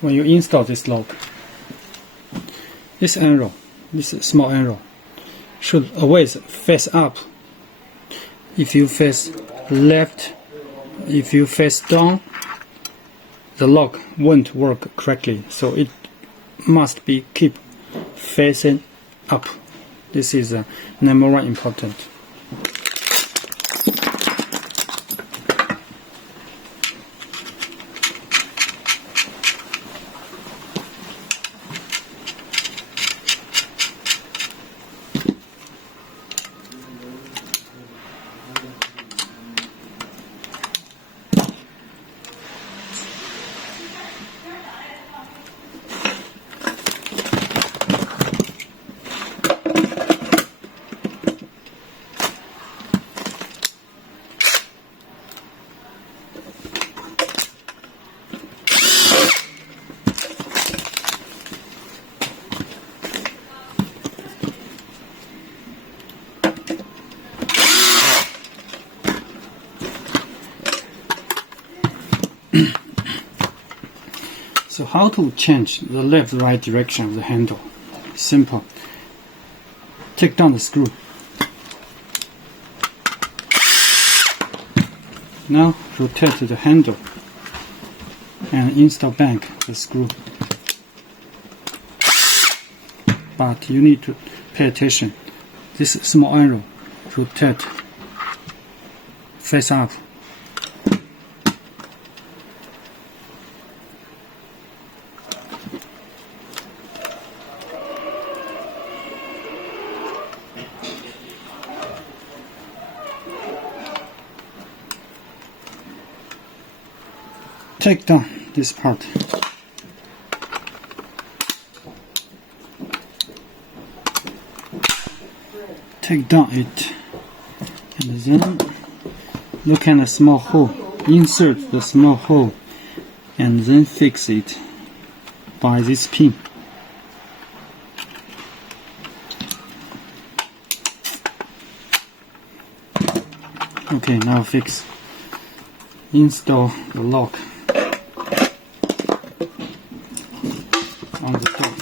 When you install this lock, this arrow, this small arrow, should always face up. If you face left, if you face down, the lock won't work correctly. So it must be keep facing up. This is number one important. So how to change the left-right direction of the handle? Simple. Take down the screw. Now rotate the handle and install back the screw. But you need to pay attention. This small arrow rotate face up. Take down this part. Take down it, and then look at the small hole. Insert the small hole, and then fix it by this pin. Okay, now fix. Install the lock on the top.